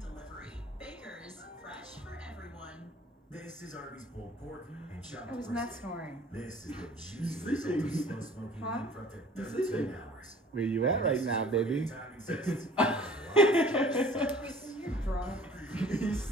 delivery. Baker's, fresh for everyone. This is Arby's pulled pork and chopped I was not brisket. snoring. This is the He's juicy result of sleeping. slow smoking Huh? meat for up to He's 13 sleeping. hours. Where you at right This now, is baby? time exists. You're drunk. He's